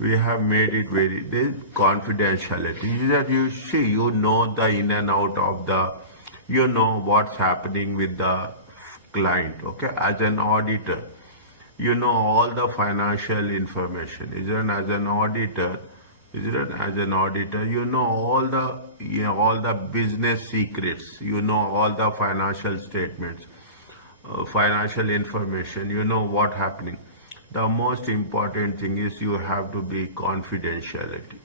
we have made it very, there is confidentiality. Is that you see, you know the in and out of the, you know what's happening with the client, okay? As an auditor, you know all the financial information. Isn't as an auditor, isn't as an auditor, you know all the, all the business secrets, you know all the financial statements, financial information, you know what happening. The most important thing is you have to be confidentiality.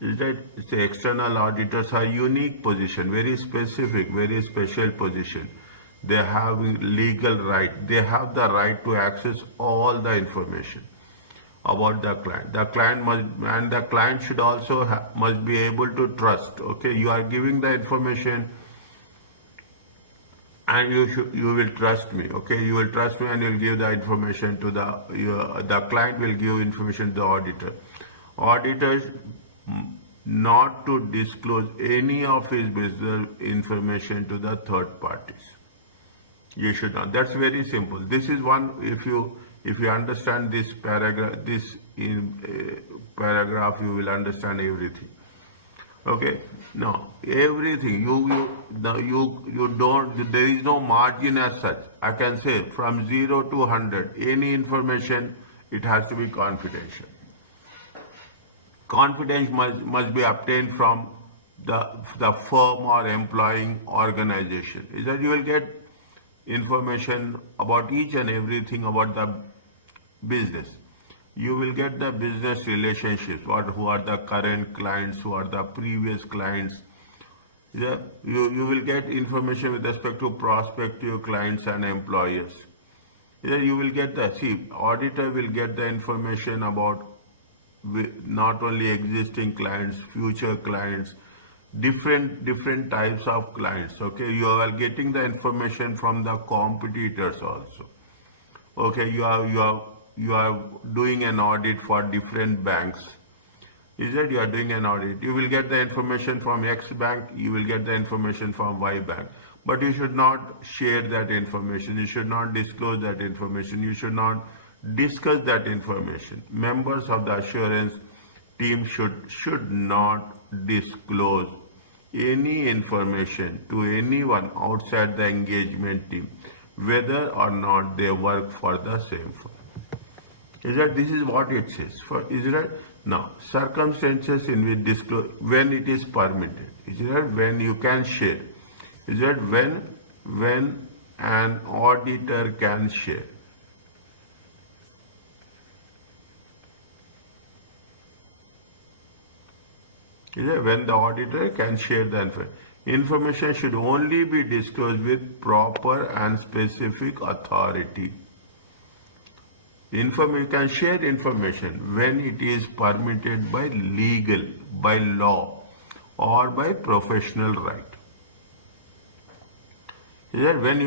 Is that the external auditors are unique position, very specific, very special position. They have legal right. They have the right to access all the information about the client. The client must, and the client should also must be able to trust. Okay, you are giving the information, and you will trust me. Okay, you will trust me, and you'll give the information to the client will give information to the auditor. Auditors not to disclose any of his business information to the third parties. You should not. That's very simple. This is one. If you understand this paragraph, paragraph, you will understand everything. Okay. Now everything you don't. There is no margin as such. I can say from 0 to 100. Any information, it has to be confidential. Confidence must be obtained from the firm or employing organization. Is that you will get information about each and everything about the business. You will get the business relationships, who are the current clients, who are the previous clients. Yeah, you will get information with respect to prospective clients and employers. Yeah, you will get auditor will get the information about not only existing clients, future clients, different types of clients. Okay, you are getting the information from the competitors also. Okay, you are doing an audit for different banks. Is that you are doing an audit? You will get the information from X bank, you will get the information from Y bank. But you should not share that information. You should not disclose that information. You should not discuss that information. Members of the assurance team should not disclose any information to anyone outside the engagement team, whether or not they work for the same firm. Is that this is what it says for Israel? Now, circumstances in which disclose when it is permitted. Is that when you can share? Is that when an auditor can share? Is that when the auditor can share the information? Information should only be disclosed with proper and specific authority. You can share information when it is permitted by legal, by law, or by professional right. Is that when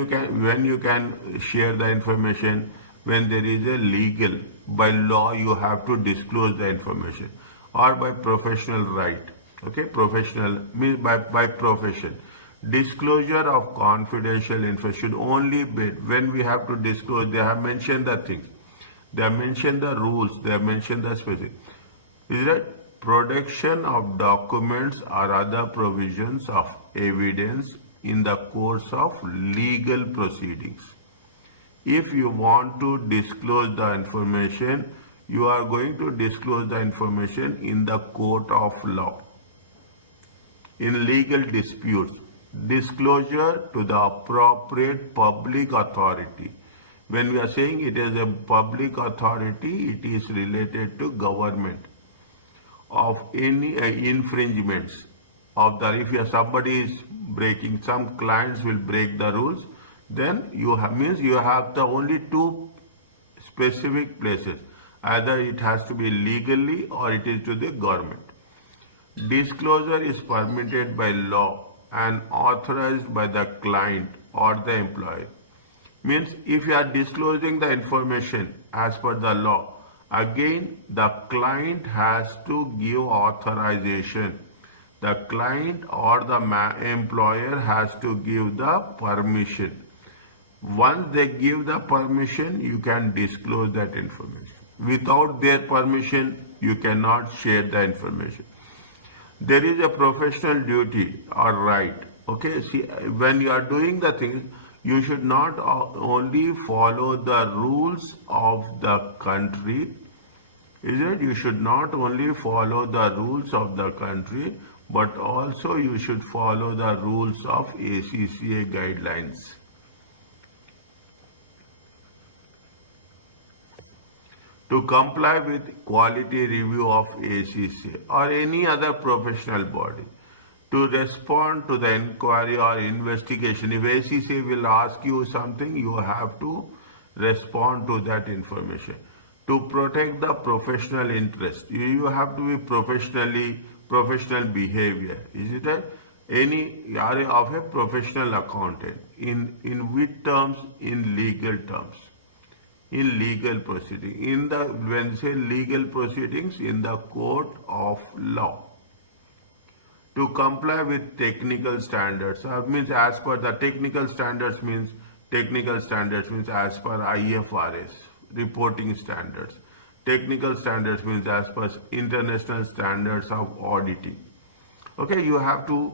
you can share the information when there is a legal, by law you have to disclose the information, or by professional right. Okay, professional means by profession. Disclosure of confidential information should only be when we have to disclose. They have mentioned the things. They have mentioned the rules. They have mentioned the specific. Is that production of documents or other provisions of evidence in the course of legal proceedings. If you want to disclose the information, you are going to disclose the information in the court of law. In legal disputes, disclosure to the appropriate public authority. When we are saying it is a public authority, it is related to government. Of any infringements of the, if somebody is breaking, some clients will break the rules, then you have the only two specific places. Either it has to be legally or it is to the government. Disclosure is permitted by law and authorized by the client or the employer. Means if you are disclosing the information as per the law, again the client has to give authorization. The client or the employer has to give the permission. Once they give the permission, you can disclose that information. Without their permission, you cannot share the information. There is a professional duty or right. Okay, see, when you are doing the things, you should not only follow the rules of the country, is it? You should not only follow the rules of the country, but also you should follow the rules of ACCA guidelines. To comply with quality review of ACCA or any other professional body, to respond to the inquiry or investigation. If ACCA will ask you something, you have to respond to that information. To protect the professional interest, you have to be professional behavior. Is it any area of a professional accountant? In which terms? In legal terms. In legal proceeding. When say legal proceedings, in the court of law. To comply with technical standards, means as per the technical standards means as per IFRS reporting standards. Technical standards means as per international standards of auditing. Okay, you have to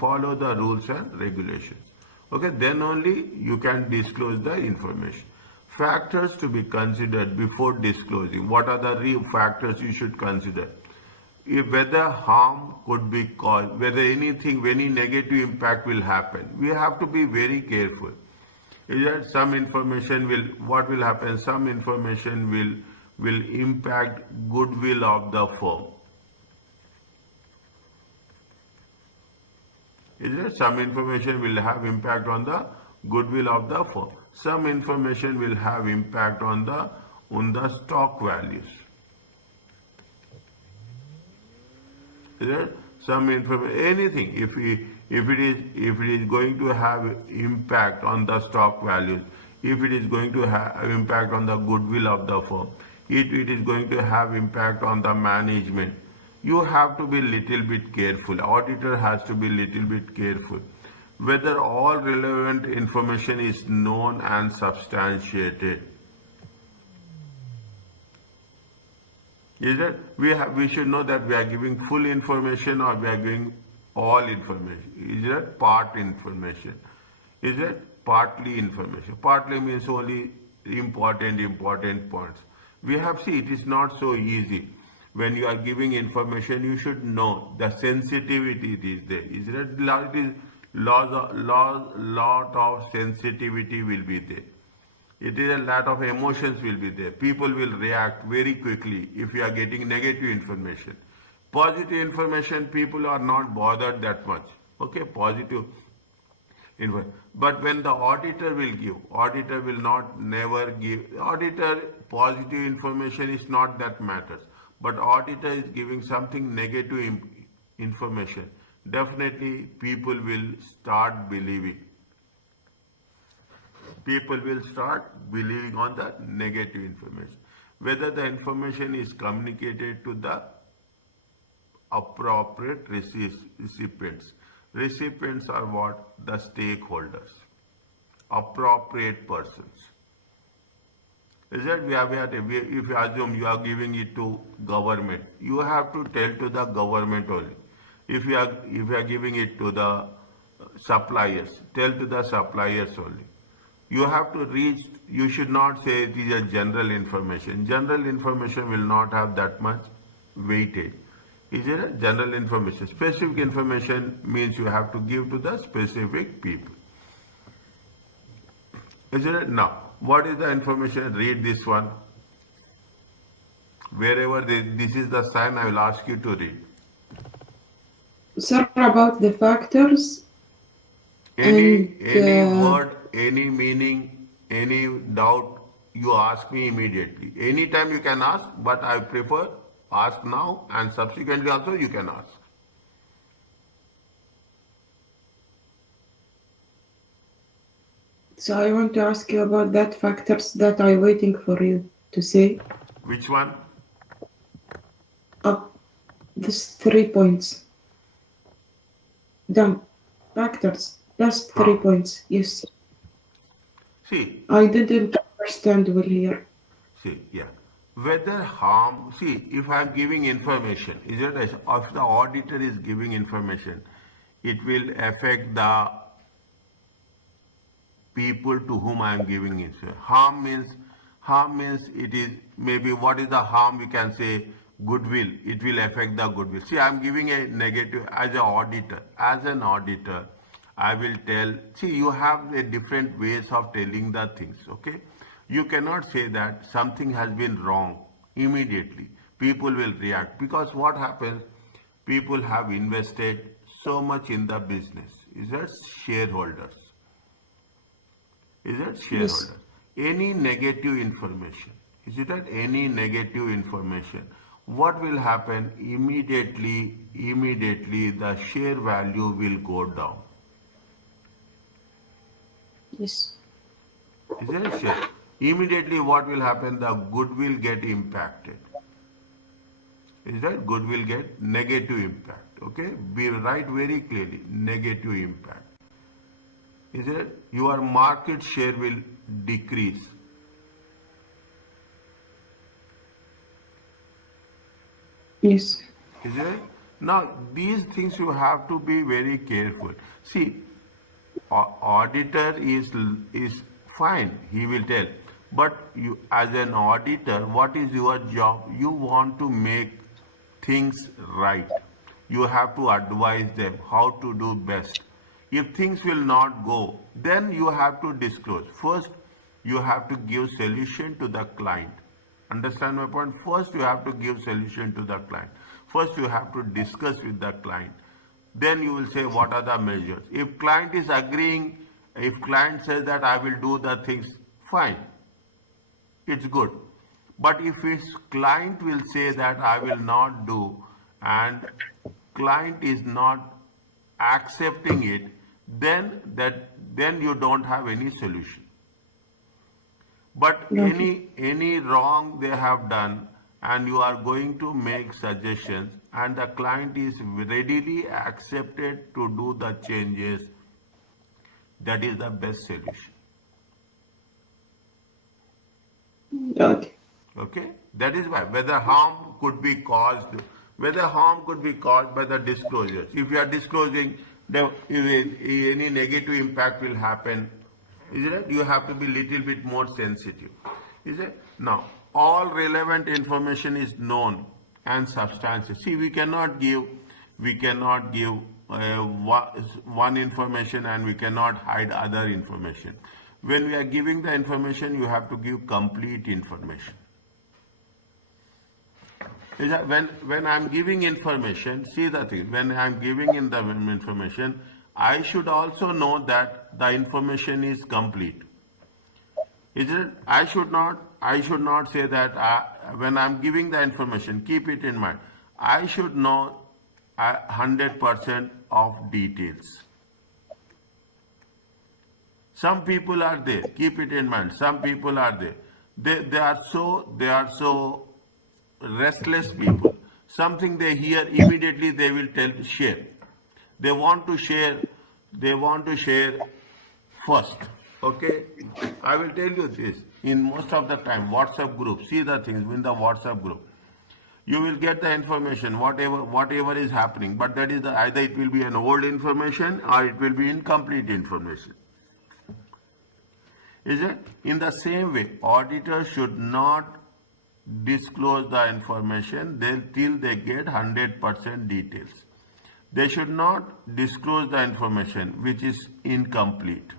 follow the rules and regulations. Okay, then only you can disclose the information. Factors to be considered before disclosing. What are the factors you should consider? Whether harm could be caused, whether any negative impact will happen. We have to be very careful. Is that some information what will happen? Some information will impact goodwill of the firm. Is that some information will have impact on the goodwill of the firm. Some information will have impact on the stock values. Some information, anything, if it is going to have impact on the stock values, if it is going to have impact on the goodwill of the firm, it is going to have impact on the management, you have to be little bit careful. Auditor has to be little bit careful. Whether all relevant information is known and substantiated. Is that we should know that we are giving full information or we are giving all information. Is that part information? Is that partly information? Partly means only important points. We have seen it is not so easy. When you are giving information, you should know the sensitivity it is there. Is that it is lot of sensitivity will be there. It is a lot of emotions will be there. People will react very quickly if you are getting negative information. Positive information, people are not bothered that much. Okay, positive information. But when the auditor will give, auditor will not never give. Auditor, positive information is not that matters. But auditor is giving something negative information. Definitely people will start believing. People will start believing on the negative information. Whether the information is communicated to the appropriate recipients. Recipients are what? The stakeholders. Appropriate persons. Is that if you assume you are giving it to government, you have to tell to the government only. If you are giving it to the suppliers, tell to the suppliers only. You have to reach, you should not say it is a general information. General information will not have that much weightage. Is it a general information? Specific information means you have to give to the specific people. Is it? Now, what is the information? Read this one. Wherever this is the sign, I will ask you to read. Sir, about the factors. Any word, any meaning, any doubt, you ask me immediately. Anytime you can ask, but I prefer ask now and subsequently also you can ask. So I want to ask you about that factors that I'm waiting for you to say. Which one? These 3 points. Done. Factors. That's 3 points. Yes, sir. See. I didn't understand well here. See, yeah. Whether harm, see, if I'm giving information, is it, if the auditor is giving information, it will affect the people to whom I am giving it. Harm means it is maybe what is the harm, we can say goodwill. It will affect the goodwill. See, I am giving a negative as an auditor. As an auditor, I will tell, see, you have a different ways of telling the things, okay? You cannot say that something has been wrong immediately. People will react because what happens, people have invested so much in the business. Is that shareholders? Is that Yes. shareholder? Any negative information, is it that any negative information, what will happen immediately the share value will go down. Yes. Is it a share? Immediately what will happen, the good will get impacted. Is that good will get negative impact, okay? Be write very clearly, negative impact. Is it? Your market share will decrease. Yes. Is it? Now, these things you have to be very careful. See, auditor is fine, he will tell. But you, as an auditor, what is your job? You want to make things right. You have to advise them how to do best. If things will not go, then you have to disclose. First, you have to give solution to the client. Understand my point? First, you have to give solution to the client. First, you have to discuss with the client. Then you will say what are the measures. If client is agreeing, if client says that I will do the things, fine, it's good. But if his client will say that I will not do, and client is not accepting it, then you don't have any solution. But Okay. any wrong they have done, and you are going to make suggestions, and the client is readily accepted to do the changes, that is the best solution. Okay. Okay, that is why whether harm could be caused by the disclosures. If you are disclosing, any negative impact will happen. Is it? You have to be little bit more sensitive. Is it? Now, all relevant information is known and substantial. See, we cannot give one information and we cannot hide other information. When we are giving the information, you have to give complete information. Is that when I'm giving information, see the thing, when I'm giving in the information, I should also know that the information is complete. Is it? I should not say that when I'm giving the information, keep it in mind. I should know 100% of details. Some people are there. Keep it in mind. Some people are there. They are so restless people. Something they hear immediately they will share. They want to share. They want to share first. Okay, I will tell you this. In most of the time, WhatsApp group. See the things in the WhatsApp group. You will get the information whatever is happening. But that is either it will be an old information or it will be incomplete information. Is it? In the same way, auditors should not disclose the information till they get 100% details. They should not disclose the information which is incomplete.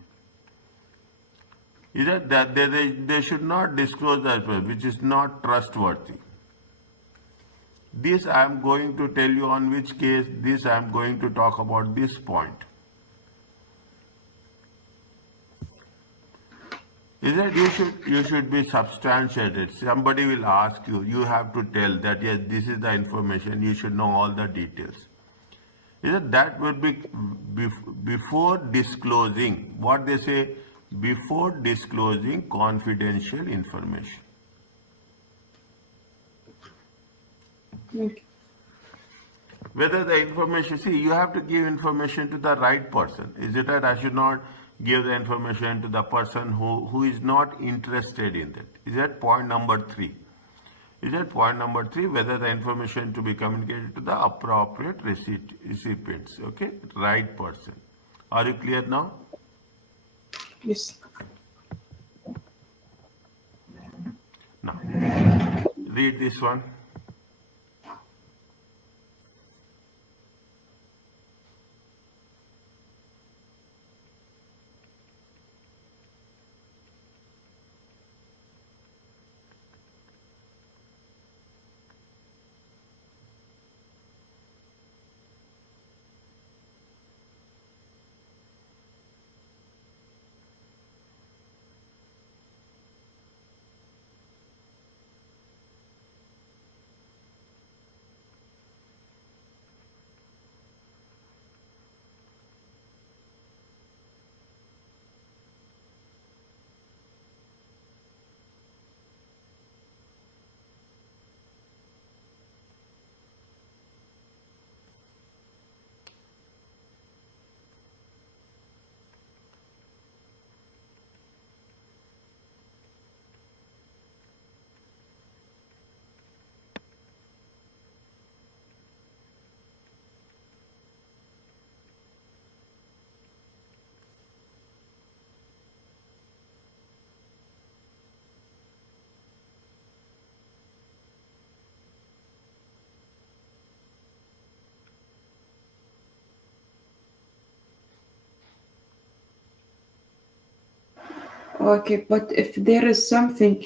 Is it that they should not disclose the information which is not trustworthy. This I am going to tell you on which case, this I am going to talk about this point. Is that you should be substantiated. Somebody will ask you, you have to tell that yes, this is the information, you should know all the details. Is that would be before disclosing, what they say, before disclosing confidential information. Okay. Whether the information, see, you have to give information to the right person. Is it that I should not give the information to the person who is not interested in that? Is that point number 3? Is it point number 3? Whether the information to be communicated to the appropriate recipients. Okay, right person. Are you clear now? Yes. Now, read this one. Okay, but if there is something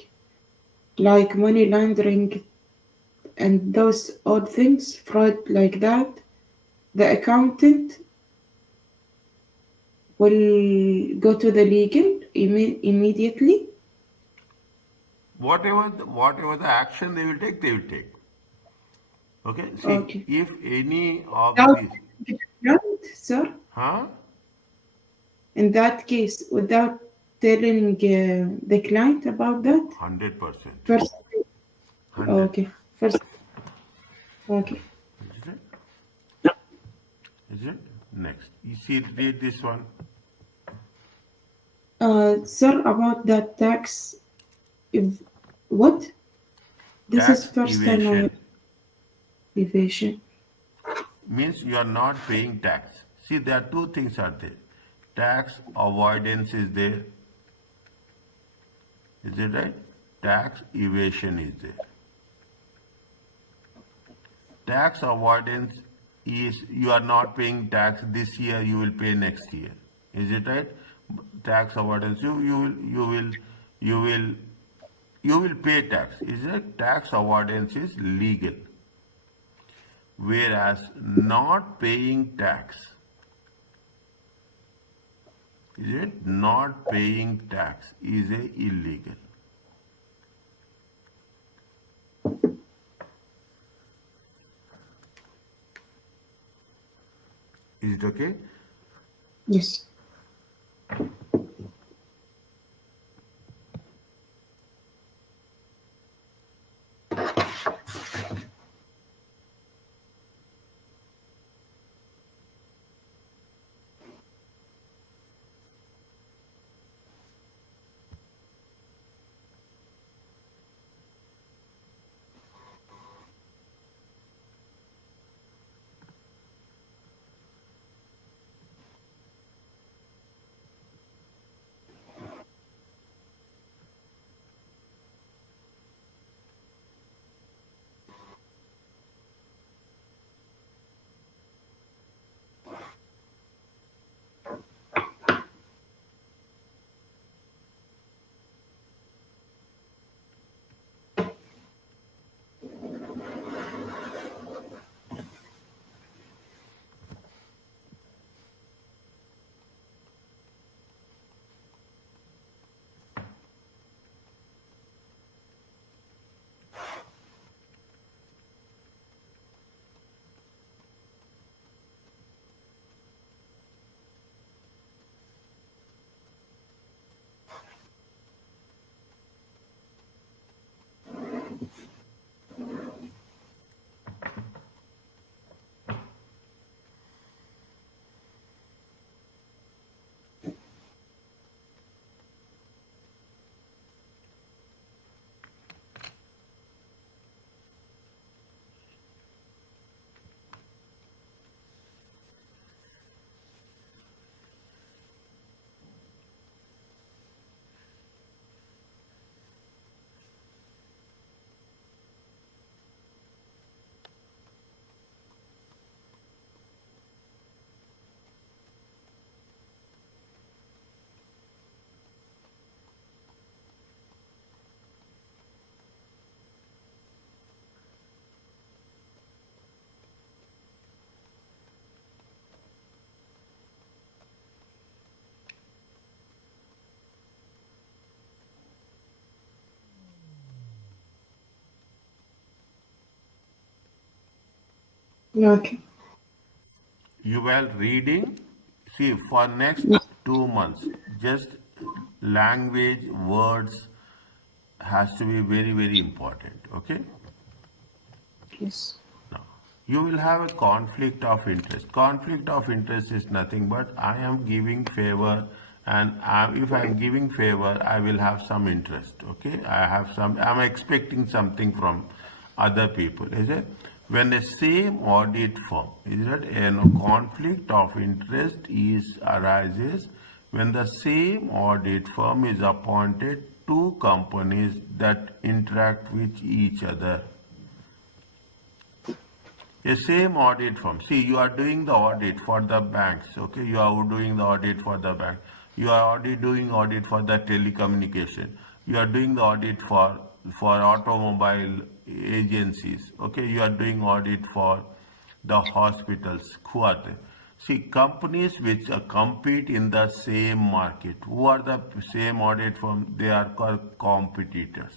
like money laundering and those odd things, fraud like that, the accountant will go to the legal immediately. Whatever the action they will take, they will take. Okay, see, Okay. if any of Without these, right, sir? huh? In that case, without telling the client about that? 100%. First, 100. okay. First, okay. Is it? Is it? Next. You see, read this one. Sir, about that tax, if, what? This is Tax first time I have evasion evasion. means you are not paying tax. See, there are two things are there. Tax avoidance is there. Is it right? Tax evasion is there. Tax avoidance is you are not paying tax this year, you will pay next year. Is it right? Tax avoidance, you will you will pay tax. Is it? Tax avoidance is legal. Whereas not paying tax, is it? Not paying tax is a illegal. Is it okay? Yes. Okay. You while reading, see for next Yes. 2 months, just language, words has to be very, very important. Okay? Yes. Now, you will have a conflict of interest. Conflict of interest is nothing but I am giving favor, and if I am giving favor, I will have some interest. Okay, I'm expecting something from other people. Is it? When the same audit firm, is it? A conflict of interest is arises when the same audit firm is appointed two companies that interact with each other. A same audit firm. See, you are doing the audit for the banks. Okay, you are doing the audit for the bank. You are already doing audit for the telecommunication. You are doing the audit for automobile agencies. Okay, you are doing audit for the hospitals. Who are they? See, companies which compete in the same market. Who are the same audit firm? They are called competitors.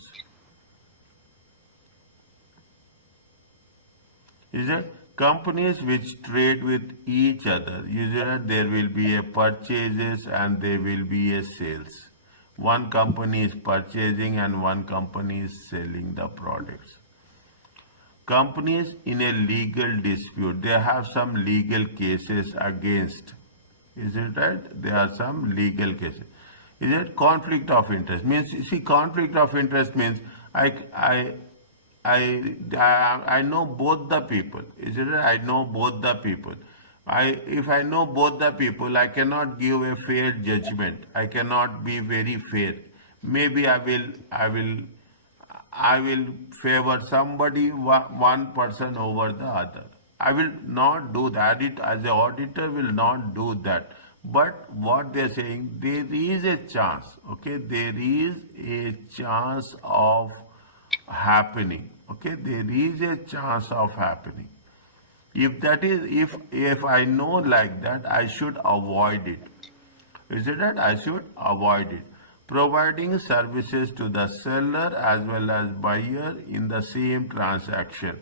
Is that companies which trade with each other, usually there will be a purchases and there will be a sales. One company is purchasing and one company is selling the products. Companies in a legal dispute, they have some legal cases against. Is it right? There are some legal cases. Is it conflict of interest? Means, see, conflict of interest means I, I, I know both the people. Is it right? I know both the people. If I know both the people, I cannot give a fair judgment. I cannot be very fair. Maybe I will favor somebody, one person over the other. I will not do that. It as an auditor will not do that. But what they're saying, there is a chance. Okay, there is a chance of happening. Okay, there is a chance of happening. If that is, if I know like that, I should avoid it. Is it that I should avoid it? Providing services to the seller as well as buyer in the same transaction.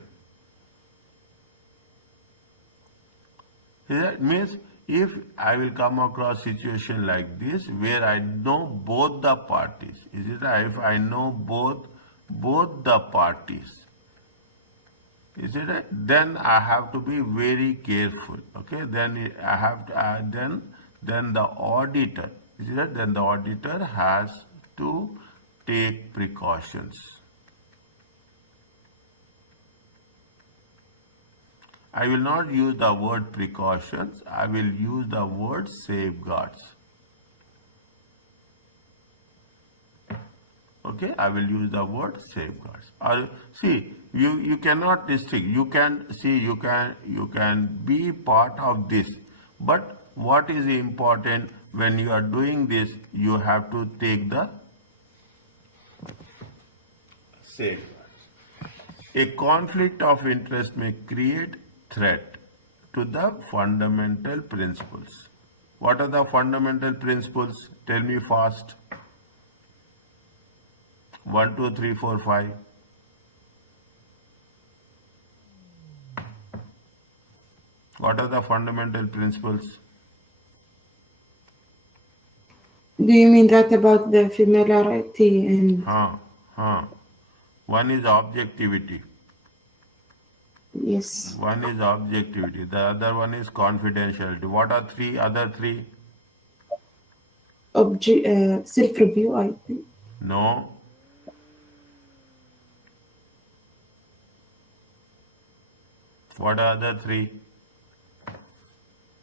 That means if I will come across situation like this where I know both the parties, is it right? If I know both the parties, is it right? Then I have to be very careful. Okay, then I have to then the auditor, is it right? Then the auditor has to take precautions. I will not use the word precautions, I will use the word safeguards. Okay, I will use the word safeguards. Or see, you cannot restrict. You can see you can be part of this, but what is important when you are doing this, you have to take the safeguards. A conflict of interest may create threat to the fundamental principles. What are the fundamental principles? Tell me fast. One, two, three, four, five. What are the fundamental principles? Do you mean that about the familiarity and Huh, huh. One is objectivity. yes, One is objectivity. The other one is confidentiality. What are other three? self-review, I think. No. What are other three?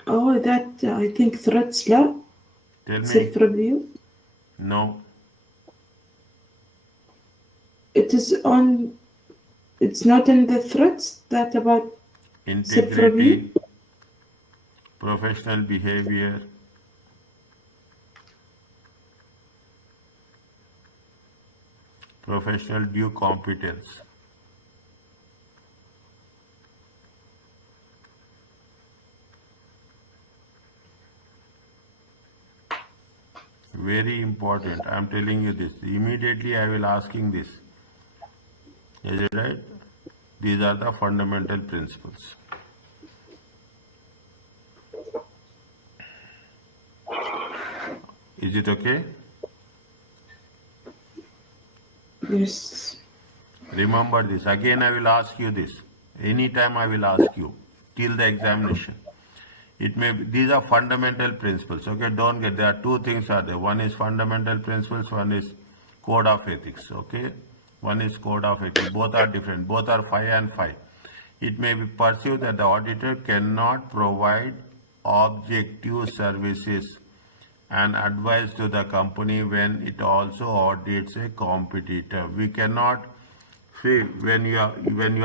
Oh, that I think threats, لا, Tell me. self-review. No. It is on. It's not in the threats that about self-review. Integrity, professional behavior, professional due competence. Very important. I am telling you this. Immediately I will asking this. Is it right? These are the fundamental principles. Is it okay? Yes. Remember this. Again, I will ask you this. Anytime I will ask you till the examination. It may be, these are fundamental principles. Okay, don't get, there are two things are there. One is fundamental principles, one is code of ethics. Okay, one is code of ethics. Both are different. Both are 5 and 5. It may be perceived that the auditor cannot provide objective services and advice to the company when it also audits a competitor. We cannot say when you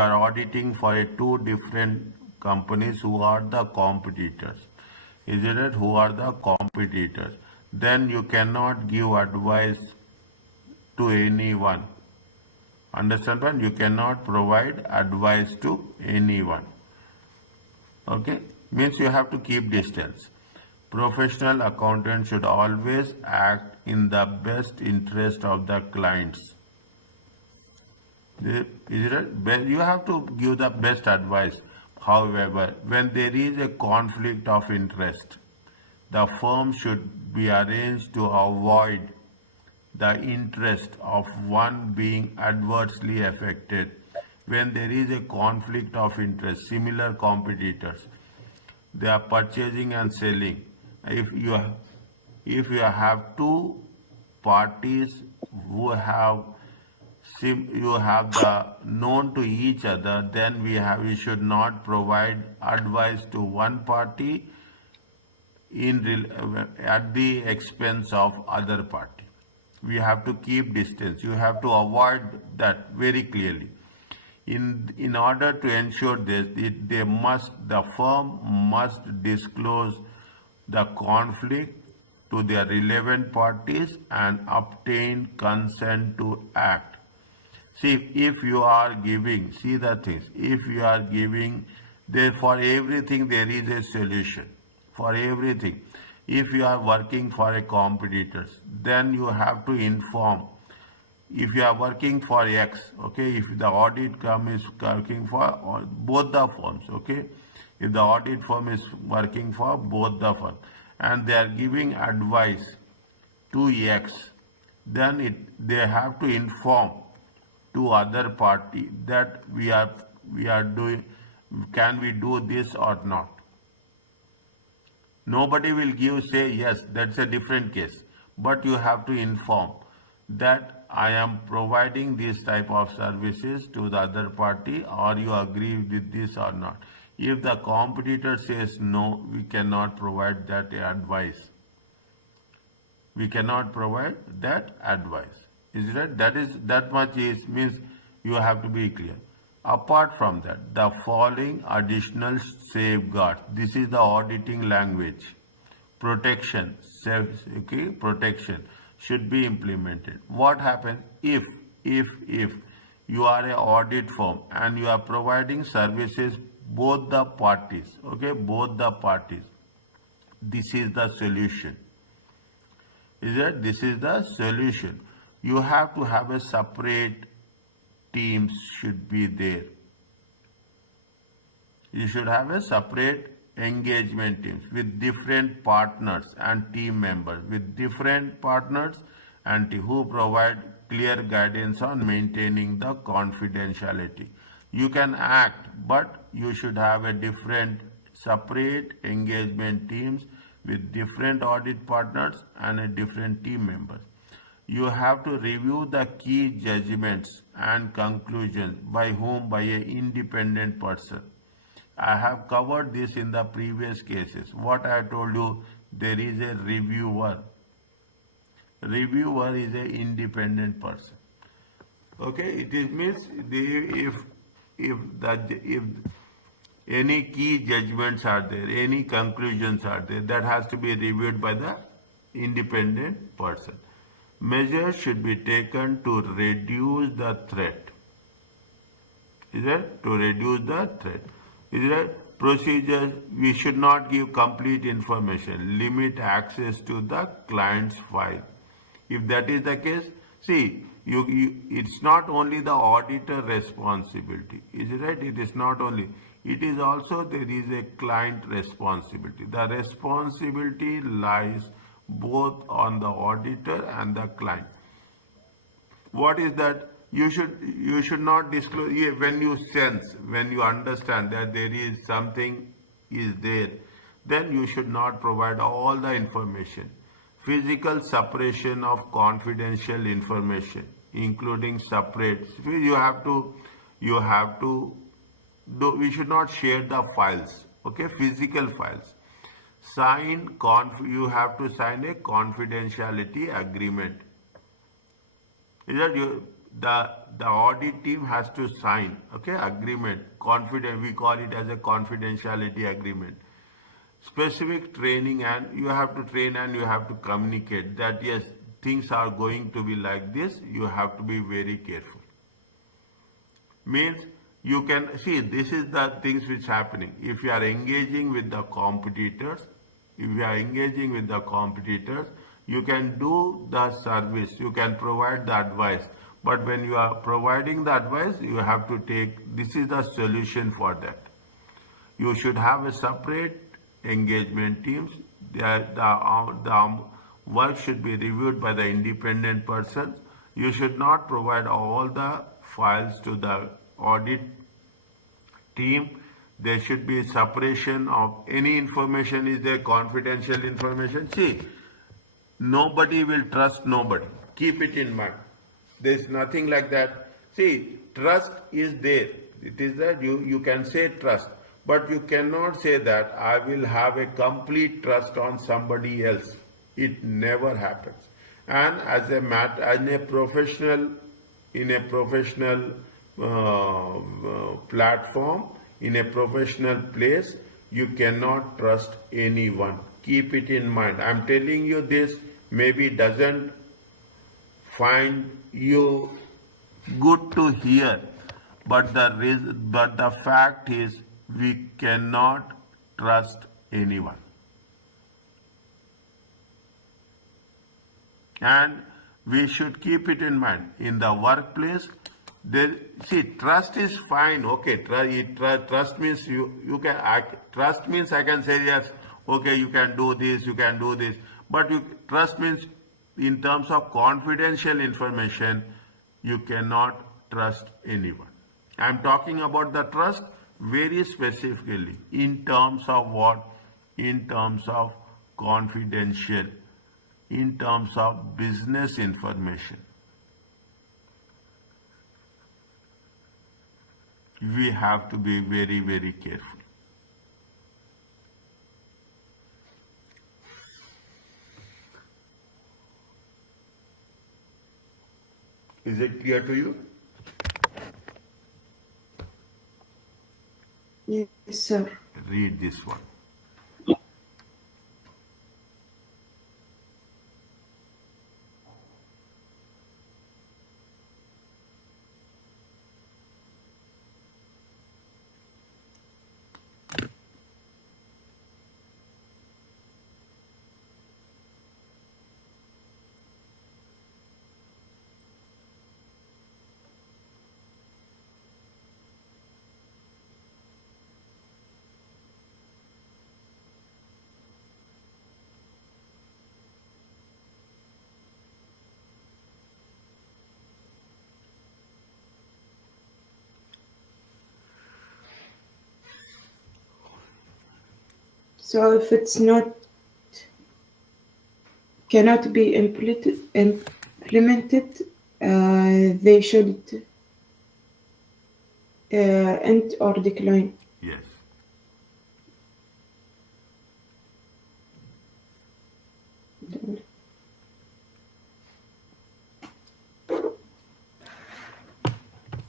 are auditing for two different companies who are the competitors. Is it right? Who are the competitors? Then you cannot give advice to anyone. Understand what? You cannot provide advice to anyone. Okay? Means you have to keep distance. Professional accountant should always act in the best interest of the clients. Is it right? You have to give the best advice. However, when there is a conflict of interest, the firm should be arranged to avoid the interest of one being adversely affected. When there is a conflict of interest, similar competitors, they are purchasing and selling. If you have two parties who have you have the known to each other, then we should not provide advice to one party at the expense of other party. We have to keep distance. You have to avoid that very clearly. In order to ensure this, the firm must disclose the conflict to the relevant parties and obtain consent to act. See, if you are giving, see the things, if you are giving, there for everything there is a solution. For everything. If you are working for a competitors, then you have to inform. If you are working for X, okay, if the audit firm is working for both the firms, okay, if the audit firm is working for both the firms and they are giving advice to X, then they have to inform to other party that we are doing, can we do this or not. Nobody will say yes, that's a different case, but you have to inform that I am providing this type of services to the other party, or you agree with this or not. If the competitor says no, we cannot provide that advice. We cannot provide that advice. Is it right? That much means you have to be clear. Apart from that, the following additional safeguards. This is the auditing language. Protection, protection should be implemented. What happens if you are an audit firm and you are providing services both the parties, okay, both the parties. This is the solution. Is that this is the solution? You have to have a separate teams should be there. You should have a separate engagement teams with different partners and team members, with different partners and who provide clear guidance on maintaining the confidentiality. You can act, but you should have a different separate engagement teams with different audit partners and a different team members. You have to review the key judgments and conclusions by whom? By an independent person. I have covered this in the previous cases. What I told you, there is a reviewer. Reviewer is an independent person. Okay, it is means if any key judgments are there, any conclusions are there, that has to be reviewed by the independent person. Measures should be taken to reduce the threat. Is that? To reduce the threat. Is that? Procedures, we should not give complete information. Limit access to the client's file. If that is the case, see, it's not only the auditor responsibility. Is it right? It is not only. It is also there is a client responsibility. The responsibility lies both on the auditor and the client. What is that? You should not disclose when you sense, when you understand that there is something is there, then you should not provide all the information. Physical separation of confidential information, including separate. You have to do. We should not share the files. Okay, physical files. You have to sign a confidentiality agreement. Is that you? The audit team has to sign, okay, agreement, confident. We call it as a confidentiality agreement. Specific training, and you have to train and you have to communicate that yes, things are going to be like this. You have to be very careful. Means you can see this is the things which happening. If you are engaging with the competitors, you can do the service, you can provide the advice. But when you are providing the advice, you have to take, this is the solution for that. You should have a separate engagement teams. The work should be reviewed by the independent persons. You should not provide all the files to the audit team. There should be separation of any information is there, confidential information. See, nobody will trust nobody. Keep it in mind. There is nothing like that. See, trust is there. It is that you can say trust, but you cannot say that I will have a complete trust on somebody else. It never happens. And as a matter, in a professional platform, in a professional place, you cannot trust anyone. Keep it in mind. I'm telling you this, maybe doesn't find you good to hear, but the fact is we cannot trust anyone. And we should keep it in mind. In the workplace, trust is fine. Okay, trust means trust means I can say yes. Okay, you can do this. You can do this. But trust means in terms of confidential information, you cannot trust anyone. I am talking about the trust very specifically in terms of what? In terms of confidential, in terms of business information. We have to be very, very careful. Is it clear to you? Yes, sir. Read this one. So if it's not cannot be implemented, they should end or decline. Yes.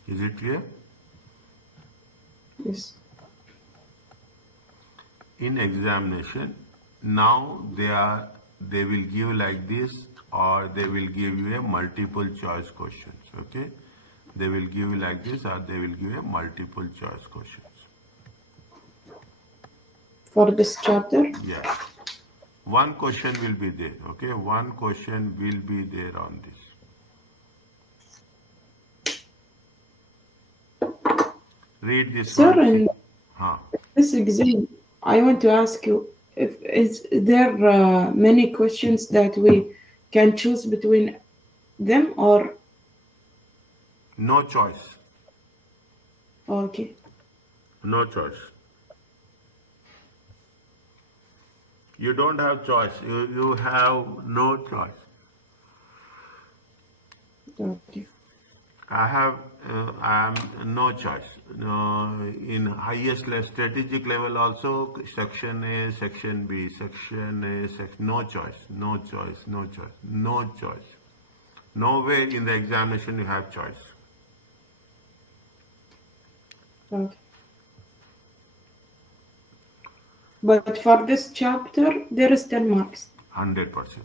Is it clear? Yes. In examination, now they will give like this, or they will give you a multiple choice questions. Okay, they will give you like this, or they will give you a multiple choice questions. For this chapter? Yes. One question will be there. Okay, one question will be there on this. Read this Sir, one. in Huh. this exam, I want to ask you, if is there many questions that we can choose between them or No choice. okay, No choice. You don't have choice. You have no choice. okay, I am no choice. In highest strategic level also, section A, section B, section A, section, no choice, no choice, no choice, no choice. Nowhere in the examination you have choice. okay. But for this chapter, there is 10 marks, 100%.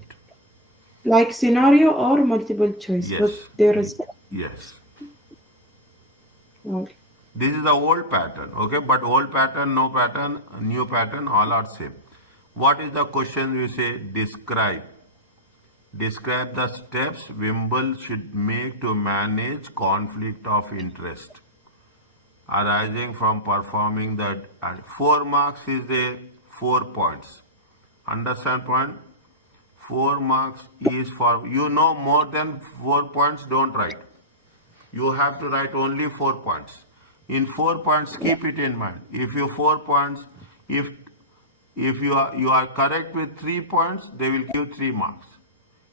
like scenario or multiple choice, Yes, but there is. yes. Okay, This is the old pattern, okay? But old pattern, no pattern, new pattern, all are same. What is the question you say? Describe. Describe the steps Wimble should make to manage conflict of interest arising from performing the 4 marks is the 4 points. Understand point? 4 marks is for you know more than 4 points, don't write. You have to write only 4 points. In 4 points, keep it in mind. If you 4 points, if if you are correct with 3 points, they will give 3 marks.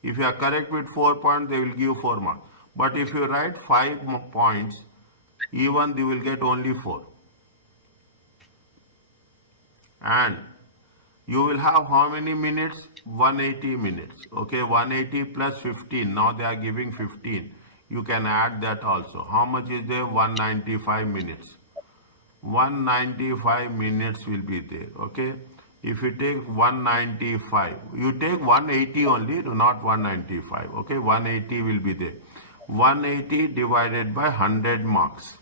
If you are correct with 4 points, they will give 4 marks. But if you write 5 points, even you will get only four. And you will have how many minutes? 180 minutes. Okay, 180 plus 15. Now they are giving 15. You can add that also. How much is there? 195 minutes. 195 minutes will be there. Okay. If you take 195, you take 180 only, not 195. Okay, 180 will be there. 180 divided by 100 marks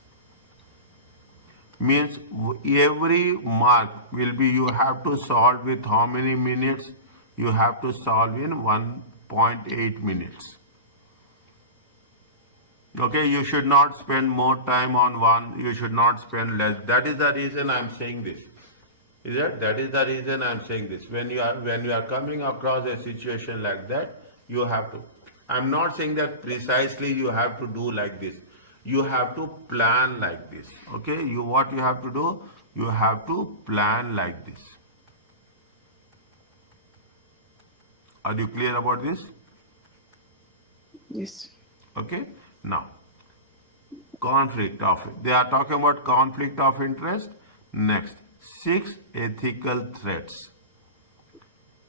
means every mark will be you have to solve with how many minutes? You have to solve in 1.8 minutes. Okay, you should not spend more time on one, you should not spend less. That is the reason I am saying this. Is that is the reason I am saying this. When you are coming across a situation like that, you have to. I'm not saying that precisely you have to do like this. You have to plan like this. Okay? What you have to do? You have to plan like this. Are you clear about this? yes, Okay? Now, conflict of they are talking about conflict of interest. Next, 6 ethical threats.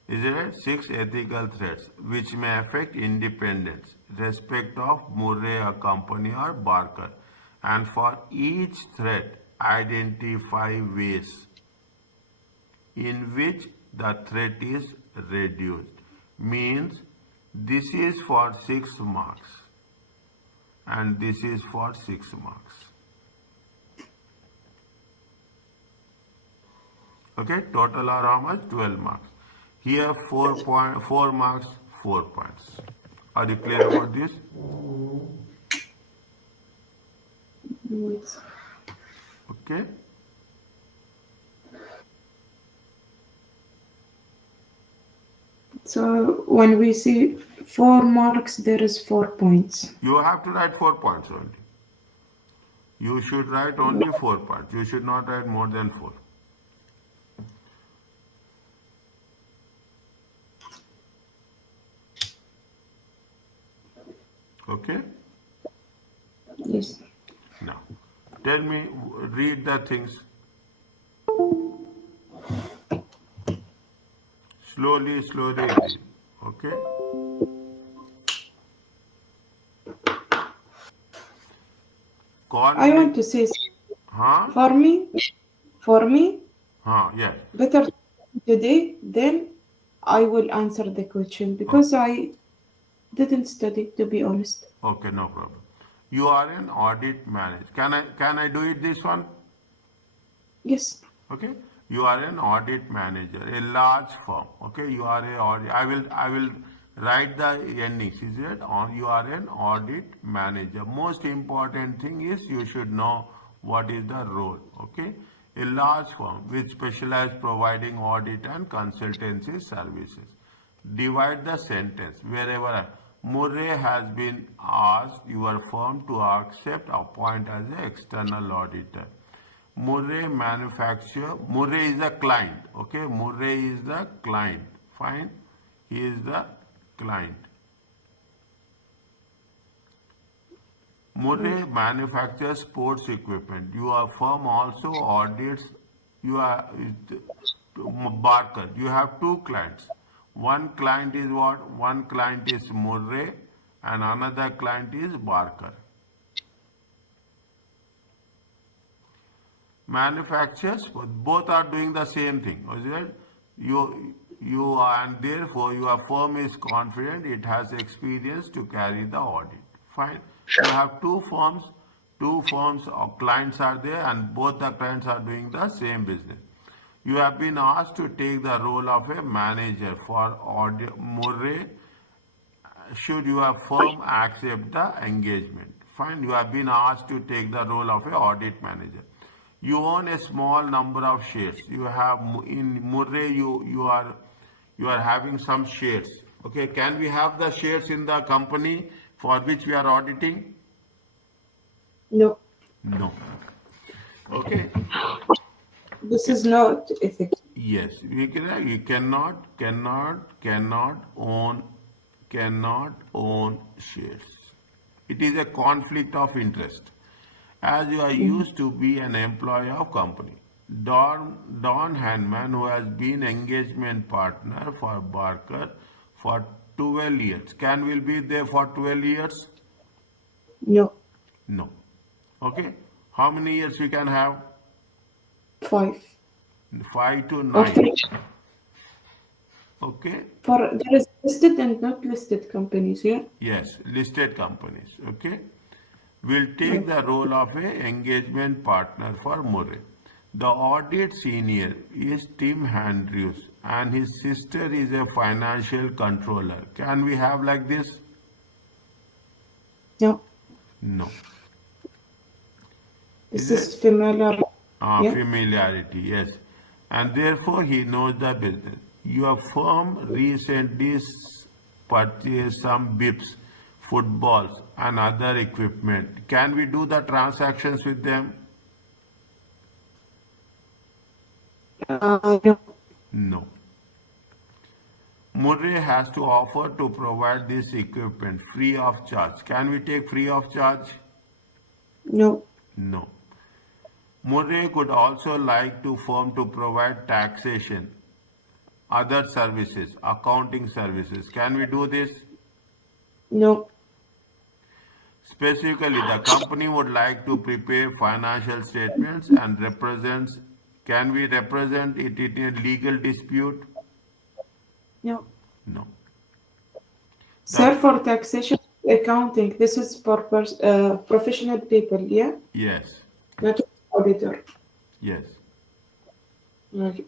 Is it 6 ethical threats which may affect independence, respect of Murray, a company, or Barker, and for each threat identify ways in which the threat is reduced. Means this is for 6 marks and this is for 6 marks. Okay, total are how much? 12 marks. Here 4 marks, 4 points. Are you clear about this? yes. Okay. So when we see 4 marks, there is 4 points. You have to write 4 points only. You should write only 4 points. You should not write more than 4. Okay. Yes. Now, tell me, read the things slowly, slowly read. Okay. I want Conflict. to say Huh? for me, for me, Huh? Yes. better today, then I will answer the question Okay. because I didn't study, to be honest. Okay. No problem. You are an audit manager. Can I do it this one? Yes. Okay, you are an audit manager, a large firm. Okay, you are a audit. I will write the endings. Is it? You are an audit manager. Most important thing is you should know what is the role. Okay, A large firm which specializes providing audit and consultancy services. Divide the sentence wherever Murray has been asked your firm to accept appoint as an external auditor. Murray is the client, okay? Murray is the client, fine? He is the client. Murray manufactures sports equipment. Your firm also audits your Barker. You have two clients. One client is what? One client is Murray and another client is Barker. Manufacturers, both are doing the same thing. You and therefore your firm is confident it has experience to carry the audit. Fine. You have two firms or clients are there and both the clients are doing the same business. You have been asked to take the role of a manager for audit. Murray, should your firm accept the engagement? Fine. You have been asked to take the role of a audit manager. You own a small number of shares. You have in Murray you are having some shares. Okay, can we have the shares in the company for which we are auditing? No, No. Okay. this is not ethical. Yes, you cannot own shares. It is a conflict of interest. As you are used to be an employee of company. Don Hanman, who has been engagement partner for Barker for 12 years. Can we be there for 12 years? No, No. Okay. How many years we can have? 5 5 to or 9. 3. Okay. For there is listed and not listed companies, yeah? Yes, listed companies. Okay. Will take the role of a engagement partner for Murray. The audit senior is Tim Andrews and his sister is a financial controller. Can we have like this? No, No. this Is is it? familiar. Yeah, Familiarity, yes. And therefore he knows the business. Your firm recently purchased some bips, footballs and other equipment. Can we do the transactions with them? no, No. Murray has to offer to provide this equipment free of charge. Can we take free of charge? no, No. Murray could also like to firm to provide taxation, other services, accounting services. Can we do this? no, Specifically, the company would like to prepare financial statements and represents. Can we represent it in a legal dispute? no. No. Sir, The, for taxation accounting, this is for professional people, yeah? yes, Not auditor. yes. Okay.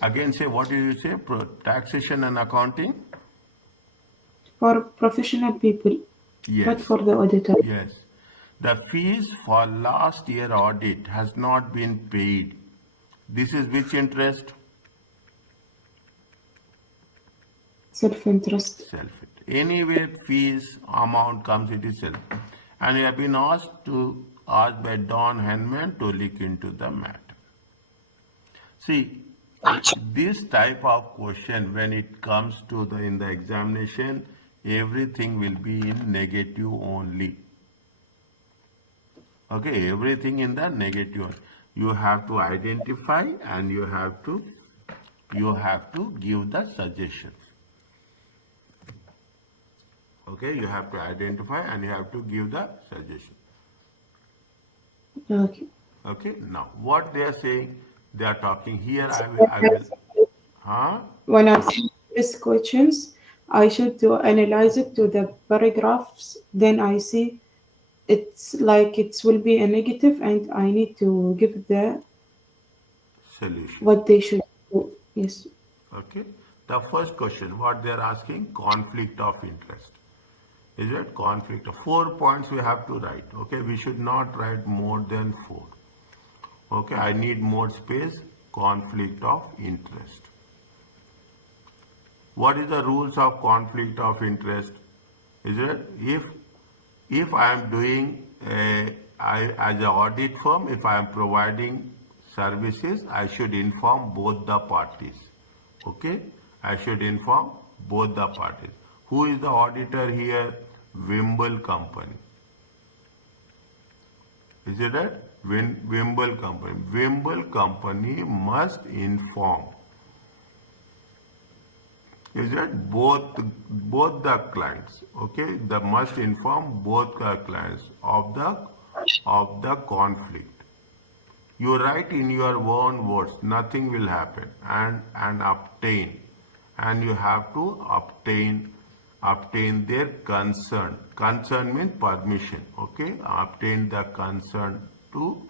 Again, say what did you say? Taxation and accounting? For professional people, not Yes, for the auditor. yes. The fees for last year audit has not been paid. This is which interest? Self-interest. Self. Anyway, fees amount comes it is self. And you have been asked by Don Henman to look into the matter. See, this type of question when it comes to in the examination, everything will be in negative only. Okay, everything in the negative. You have to identify and you have to give the suggestions. Okay, you have to identify and you have to give the suggestion. Okay. Okay, now what they are saying, they are talking here. I will. Huh? When I see these questions, I should to analyze it to the paragraphs. Then I see it's like it will be a negative, and I need to give the Solution. what they should do. Yes. Okay. The first question, what they are asking, conflict of interest. Is it conflict? 4 points we have to write. Okay, we should not write more than 4. Okay, I need more space. Conflict of interest. What is the rules of conflict of interest? Is it if I am doing as an audit firm, if I am providing services, I should inform both the parties. Okay, I should inform both the parties. Who is the auditor here? Wimble Company. Is it right? Wimble Company. Wimble Company must inform. Is it both the clients? Okay, they must inform both the clients of the conflict. You write in your own words, nothing will happen, and obtain, and you have to obtain their consent. Consent means permission. Okay, obtain the consent to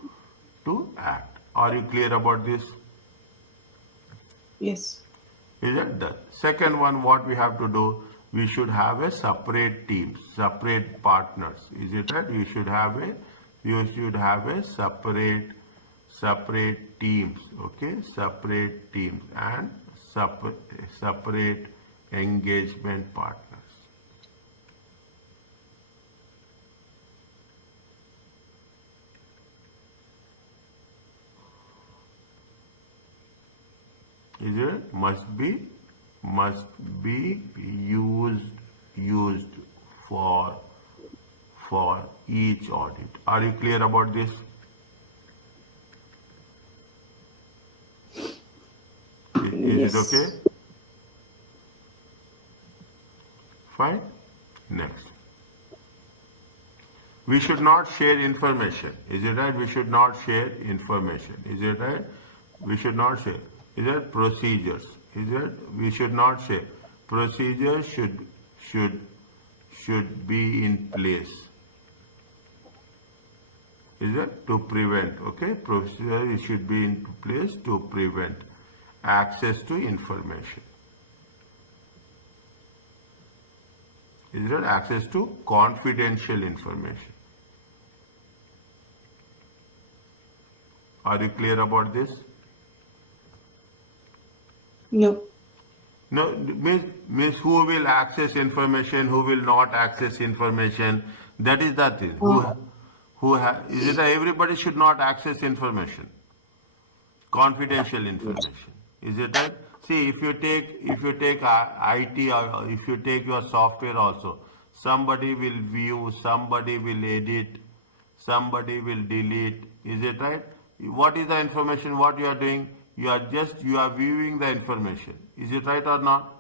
act. Are you clear about this? Yes. Is it done? Second one, what we have to do? We should have a separate team, separate partners. Is it right? You should have a separate teams. Okay, separate teams and separate engagement partners. Is it must be used for each audit. Are you clear about this? Is it Yes. okay? Fine. Next. We should not share information. Is it right? We should not share information. Is it right? We should not share. Is it procedures? Is it? We should not share. Procedures should be in place. Is it? To prevent. Okay? Procedure should be in place to prevent access to information. Is it? Access to confidential information. Are you clear about this? No. No, means who will access information, who will not access information. That is the thing. Is it that everybody should not access information, confidential information? Is it right? See, if you take IT or if you take your software also, somebody will view, somebody will edit, somebody will delete. Is it right? What is the information? What you are doing? You are viewing the information. Is it right or not?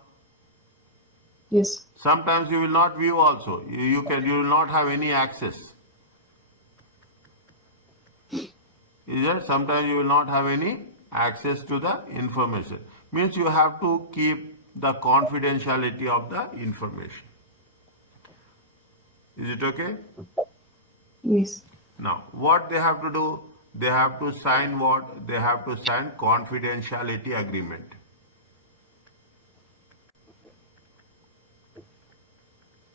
Yes. Sometimes you will not view also. You will not have any access. Is it? Sometimes you will not have any access to the information. Means you have to keep the confidentiality of the information. Is it okay? Yes. Now, what they have to do? They have to sign what? They have to sign confidentiality agreement.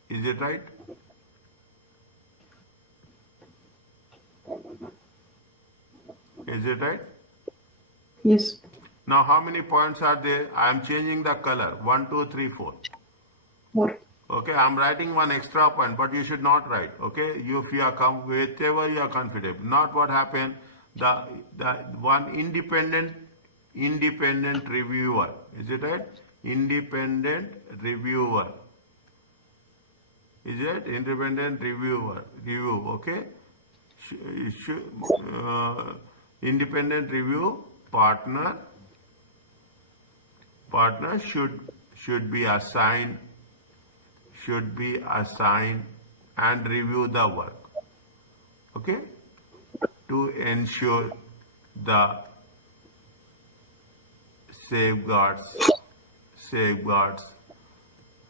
Is it right? Is it right? Yes. Now, how many points are there? I am changing the color. 1, 2, 3, 4. More. Okay, I am writing one extra point, but you should not write. Okay, if you are whichever you are confident. Not what happened. The one independent reviewer. Is it right? Independent reviewer. Is it independent reviewer? Okay. Independent review partner should be assigned and review the work. Okay, to ensure the safeguards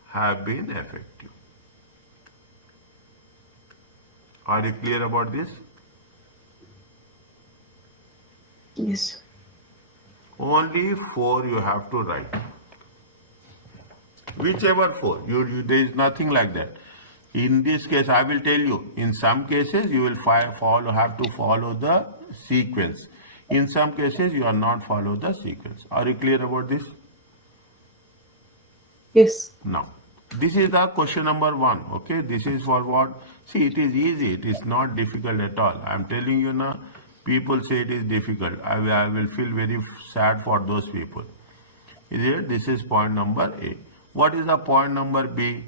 have been effective. Are you clear about this? Yes. Only 4 you have to write. Whichever 4. There is nothing like that. In this case, I will tell you, in some cases, you will have to follow the sequence. In some cases, you are not follow the sequence. Are you clear about this? Yes. Now, this is the question number 1. Okay, this is for what? See, it is easy. It is not difficult at all. I am telling you now. People say it is difficult. I will feel very sad for those people. Is it? This is point number A. What is the point number B?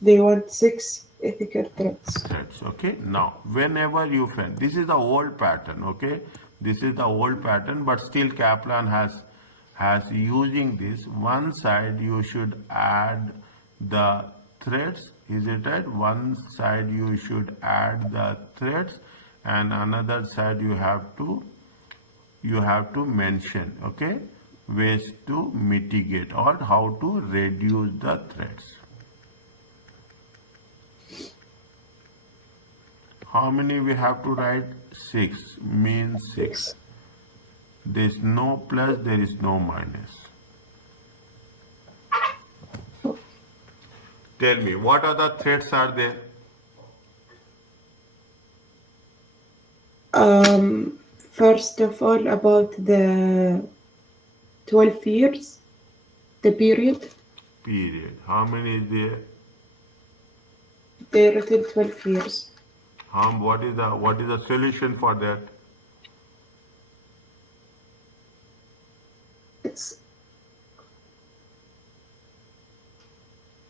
They want 6 ethical threats. Threats. Okay. Now, whenever you find, this is the old pattern. Okay, this is the old pattern, but still Kaplan has using this. One side you should add the threads. Is it right? One side you should add the threads, and another side you have to mention. Okay, ways to mitigate or how to reduce the threats. How many we have to write? 6 means 6. There is no plus, there is no minus. Tell me, what other threats are there? First of all, about the 12 years, the period. Period. How many is there? They written 12 years. What is the solution for that?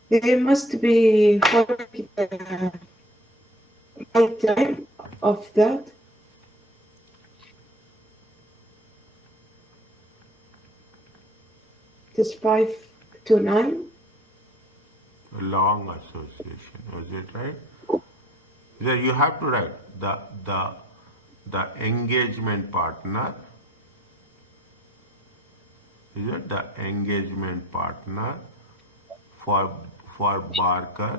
They must be following the right time of that. It is 5 to 9. A long association. Is it right? Then you have to write the engagement partner. Is it the engagement partner for Barker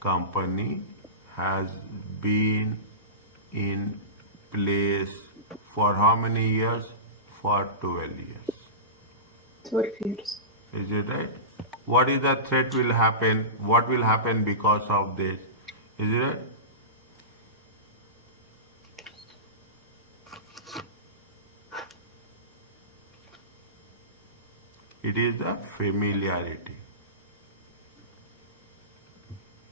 company has been in place for how many years? For 12 years. 12 years. Is it right? What is the threat will happen? What will happen because of this? Is it right? It is the familiarity.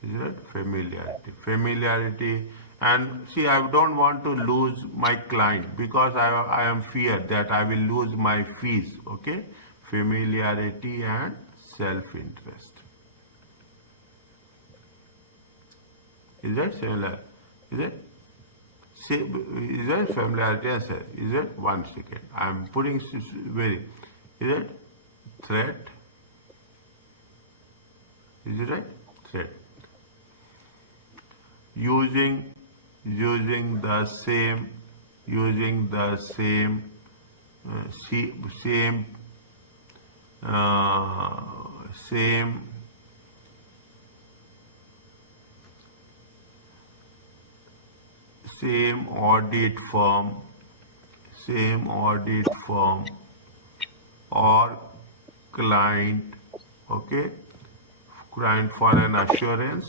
Is it? Familiarity. Familiarity. And see, I don't want to lose my client because I am feared that I will lose my fees. Okay? Familiarity and self-interest. Is that similar? Is it? Is that familiarity and self? Is it? 1 second. I am putting very. Is it? Threat. Is it right? Threat. Using the same same audit firm or client, okay, client for an assurance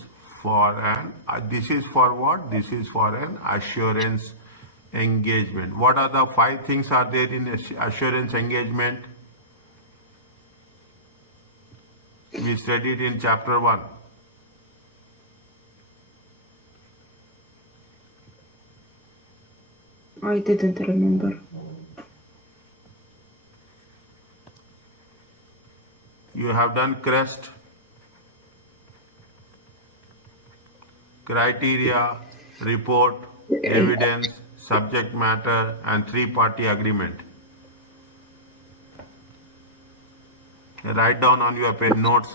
this is for what? This is for an assurance engagement. What are the 5 things are there in assurance engagement? We studied in chapter 1. I didn't remember. You have done CREST, criteria, report, evidence, subject matter, and 3-party agreement. Write down on your pen notes.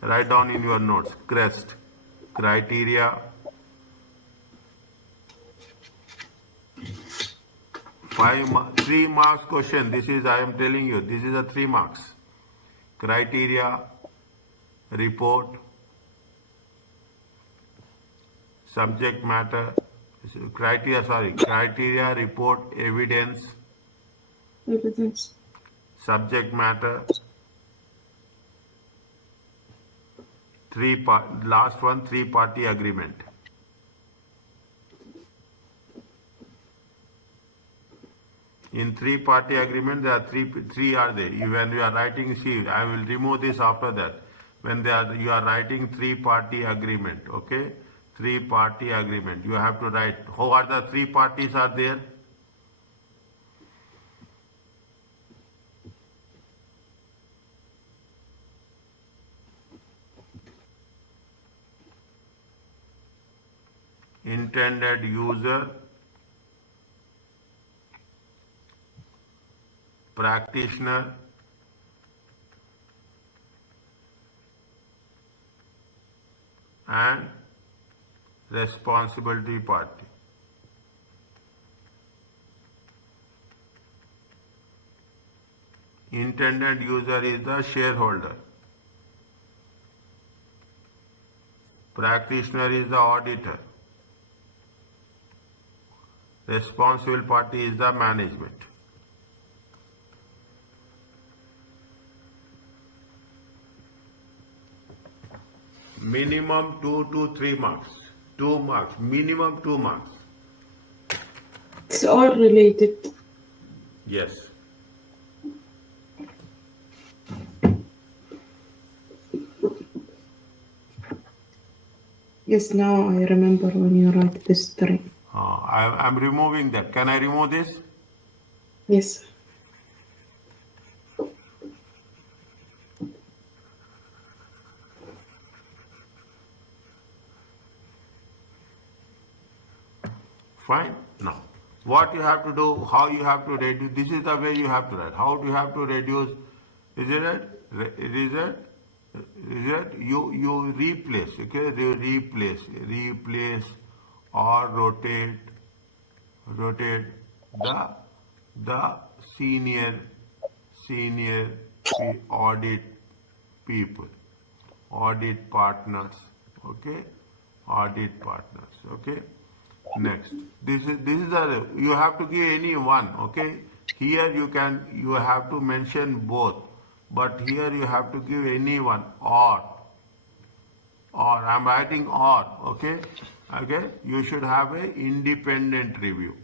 Write down in your notes. CREST, criteria, 3 marks question. This is, I am telling you, this is a 3 marks. Criteria, report, subject matter, criteria, report, evidence, Subject matter, last one, three-party agreement. In three-party agreement, there are three are there. When you are writing, see, I will remove this after that. When you are writing three-party agreement, okay? Three-party agreement. You have to write, who are the three parties are there? Intended user, practitioner, and responsibility party. Intended user is the shareholder. Practitioner is the auditor. Responsible party is the management. Minimum 2 to 3 marks. 2 marks. Minimum 2 marks. It's all related. Yes. Yes, now I remember when you write this string. I'm removing that. Can I remove this? Yes. Fine. Now, what you have to do, how you have to reduce, this is the way you have to write. How do you have to reduce? Is it? You replace, okay? Replace or rotate the senior audit people, audit partners, okay? Audit partners, okay? Next, this is the, you have to give any one, okay? Here you have to mention both, but here you have to give any one, or I'm writing or, okay? You should have a independent review.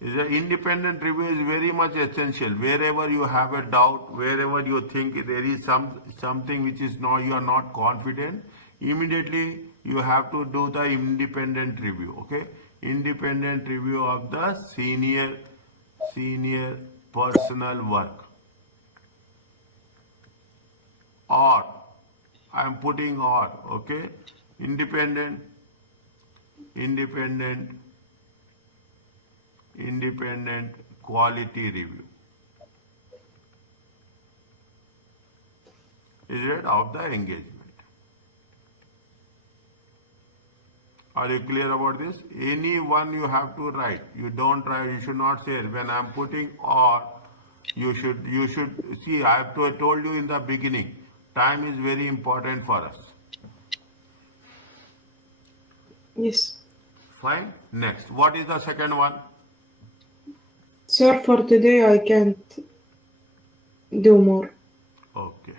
The independent review is very much essential. Wherever you have a doubt, wherever you think there is something which is not, you are not confident, immediately you have to do the independent review, okay? Independent review of the senior personal work. Or, I am putting or, okay? Independent quality review. Is it of the engagement? Are you clear about this? Any one you have to write. You don't write, you should not say when I'm putting or, you should see, I have told you in the beginning, time is very important for us. Yes. Fine. Next, what is the second one? Sir, for today I can't do more. Okay.